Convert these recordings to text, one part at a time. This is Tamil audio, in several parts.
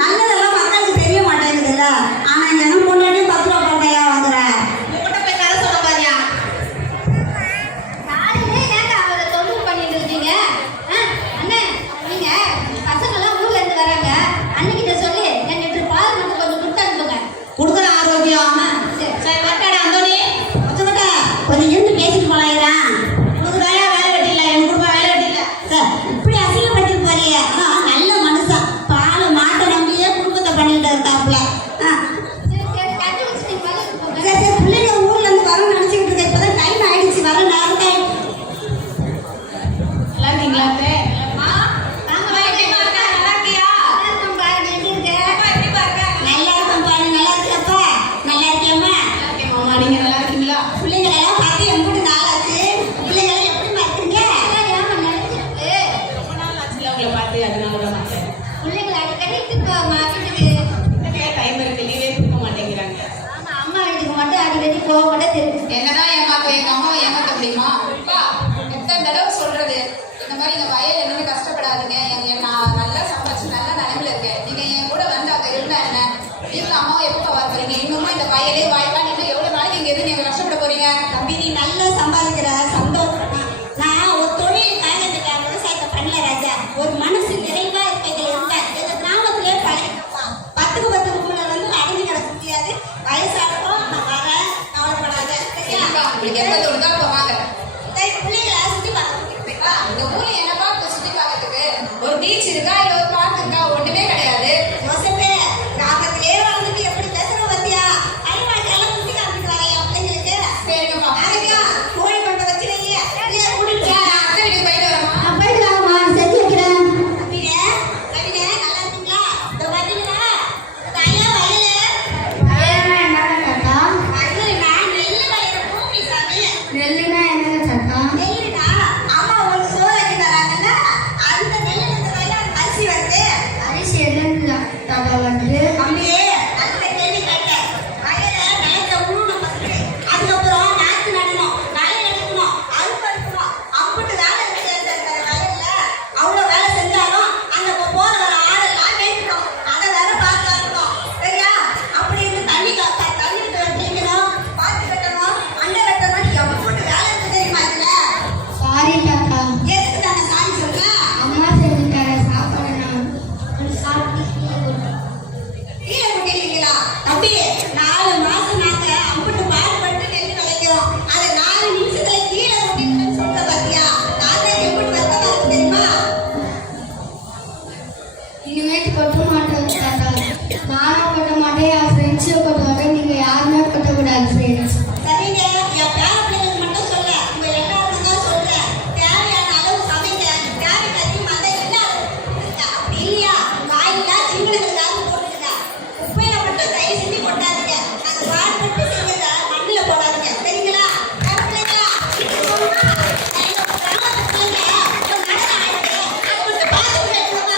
நல்லதெல்லாம் மக்களுக்கு தெரிய மாட்டேங்குதுல்ல. ஆனா எனக்கு முன்னாடியும் 10 ரூபா பண்டையா வாங்குறேன். உங்ககிட்ட போய் கதை சொல்ல பாரியா? காலையிலே ஏங்க அவரை தொழில் பண்ணிட்டு இருக்கீங்க? அண்ணே, நீங்க பசங்கெல்லாம் ஊர்ல இருந்து வராங்க, அன்னைக்கிட்ட சொல்லி என் லிட்டர் பால் மட்டும் கொஞ்சம் கொடுத்து அனுப்புங்க. கொடுக்குற ஆரோக்கியம். சரி வரட்டாடா அந்தோனி. கொஞ்சம் இருந்து பேசிட்டு போலாயிரம். உனக்கு தாயா வேலை வெட்டி இல்லை, என் குடும்பம் வேலை வெட்டி இல்லை. சார் இப்படி அசிங்கப்பட்டு போறியே. நல்ல மனுஷன், பால் மாட்டை நம்பியே குடும்பத்தை பண்ணிட்டு இருக்காப்புல. சரி சரி, கட்டி வச்சு நீங்க வேலைக்கு போங்க. சரி சரி, பிள்ளைங்க ஊர்ல இருந்து வர நினைச்சுக்கிட்டு இருக்கேன். இப்பதான் டைம் ஆயிடுச்சு, வர நேரம் தான். நல்லா இருக்கீங்களா அத்தை? வாங்க அம்மா எப்படி பாருங்க? நல்லா இருக்கியா? நல்லா இருக்கேன் பாருங்க, எப்படி இருக்கு? அப்பா எப்படி பாருங்க? நல்லா இருக்கும் பாரு. நல்லா இருக்கப்பா? நல்லா இருக்கியம்மா? நல்லா இருக்கேன் மாமா, நீங்க நல்லா இருக்கீங்களா? பிள்ளைங்களை எல்லாம் பார்த்து எம்பிட்டு நாளாச்சு. பிள்ளைங்களை எப்படி பார்த்துருங்க? எல்லாம் ஏமா நினைச்சிருக்கு? ரொம்ப நாள் ஆச்சுல உங்களை பார்த்து, அதனால தான் பார்த்தேன். பிள்ளைங்களை அடிக்கடி இட்டுட்டு போமா வீட்டுக்கு. வீட்டுக்கே டைம் இருக்கு, லீவே கொடுக்க மாட்டேங்கிறாங்க. ஆமா, அம்மா வீட்டுக்கு மட்டும் அடிக்கடி போக கூட தெரியும். என்னதான் ஏமாத்த எங்க அம்மாவை ஏமாத்த முடியுமா? அப்பா எத்தனை தடவை சொல்றது, இந்த மாதிரி இந்த வயல் என்னன்னு கஷ்டப்படாதீங்க, நான் நல்லா சம்பாதிச்சு நல்ல நிலைமையில இருக்கேன், நீங்க என் கூட வந்து அங்க இருந்தா என்ன, நீங்களும் அம்மாவை எப்போ வர போறீங்க, இன்னுமா இந்த வயலே வாய்க்கால் இன்னும் எவ்வளவு நாளைக்கு இங்க இருந்து நீங்க கஷ்டப்பட போறீங்க? தம்பி நீ நல்லா சம்பாதிக்கிற, சந்தோஷம். நான் ஒரு தொழில் காரணத்துக்காக விவசாயத்தை பண்ணல ராஜா. ஒரு மனசு நிறைவா இருக்கிறதுல இருந்தேன். எங்க கிராமத்திலே பழகிட்டப்பா. 10க்கு 10 ரூம்ல வந்து அடைஞ்சு கிடக்க முடியாது. வயசானப்போ நான் வரேன், கவலைப்படாத. சரியா? சரிப்பா, உங்களுக்கு எப்ப தோணுதோ அப்ப வாங்க. சரி, பிள்ளைகளை சுத்தி பார்க்க கூட்டிட்டு போய்ப்பா. இந்த ஊர்ல என்ன பார்க்க சுத்தி பார்க்கறதுக்கு ஒரு பீச் இருக்கா, இல்ல ஒரு பார்க் இருக்கா? ஒண்ணுமே கிடையாது. யோசப்பே, கிராமத்திலே வாழ்ந்துட்டு எப்படி பேசுற பத்தியா? அடிவாய்க்கெல்லாம் சுத்தி காமிட்டு வரையா பிள்ளைங்களுக்கு? சரிங்கப்பா. நாளைக்கா கோழி கொண்டு வச்சு வைங்க. இல்லையா கூட்டிட்டு நான் அத்தை வீட்டுக்கு போயிட்டு வரேம்மா. நான் போயிட்டு வாங்கம்மா, செஞ்சு வைக்கிறேன். ரவினே, ரவினே, நல்லா இருக்கீங்களா? இதோ வரீங்களா? இந்த ஐயா வயலு. வயல்னா என்னங்க தாத்தா? வயலுனா நெல்லு வயலு பூமி சாமி. நெல்லுனா என்னங்க தாத்தா? நெல்லுனா அம்மா உங்களுக்கு சோறு ஆக்கி தராங்கல்ல, அந்த நெல்லுல இருந்து தாயா அரிசி வருது. அரிசி எதுன்னு தாத்தா வருது? தம்பி, நல்ல கேள்வி கேட்டேன். வயலை நிலத்தை உழுவணும் first. அதுக்கப்புறம் நாத்து நடணும், களை எடுக்கணும், அறுப்பு எடுக்கணும். அம்புட்டு வேலை இருக்கு இந்த வயல்ல. அவ்வளோ வேலை செஞ்சாலும் அந்த போற வர ஆடெல்லாம் மேய்க்கணும். அதை வேற பார்த்துக்கணும். சரியா? அப்படின்னு தண்ணி வைக்கணும், பாத்தி கட்டணும், அண்டை வெட்டணும். எவ்வளோ வேலை இருக்கு தெரியுமா இதுல? சாரி தாத்தா, எதுக்கு நாங்க சாமி சொல்றேன்? அம்மா செஞ்சு தர சாப்பாடு நான் சாப்பிட்டு கீழே கொட்டிருக்கீங்களா? தம்பி, 4 மாசம் நாங்க அம்புட்டு பாடுபட்டு நெல் விளைக்கிறோம். அதை 4 நிமிஷத்துல கீழே கொட்டிட்டு சொல்ற பாத்தியா? நாங்க எப்படி கஷ்டமா இருக்கு தெரியுமா? இனிமேட்டு கொட்ட மாட்டேன் தாத்தா. நானும் கொட்ட மாட்டேன், என் ஃப்ரெண்ட்ஸையும் கொட்ட மாட்டேன். நீங்க யாருமே கொட்டக்கூடாது ஃப்ரெண்ட்ஸ். சரிங்க, என் பேர பிள்ளைங்களுக்கு மட்டும் சொல்ல, உங்க எல்லாருக்கும் சொல்ல. தேவையான அளவு சமைங்க. தேவைக்கு அதிகமா இருந்தா எல்லாரும் அப்படி இல்லையா? காயிலா சிங்கனுக்காக போட்டுடுங்க. குப்பையில மட்டும் தயவு செஞ்சு கொட்டாதீங்க. நாங்க பாடுபட்டு செஞ்சத மண்ணுல போடாதீங்க. சரிங்களா? பேர பிள்ளைங்களா, இது சொல்லுமா? எங்க கிராமத்து பிள்ளைங்க ஒரு நடனம் ஆடுது. அது கொஞ்சம் பார்த்து கேட்டுக்கோங்க.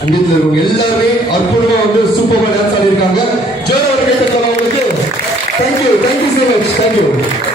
அங்கிருந்து இருக்கவங்க எல்லாருமே அற்புதமா வந்து சூப்பரா டான்ஸ் ஆடி இருக்காங்க. ஜோரா ஒரு கை தட்டலாம் அவங்களுக்கு. Thank you so much. தேங்க்யூ.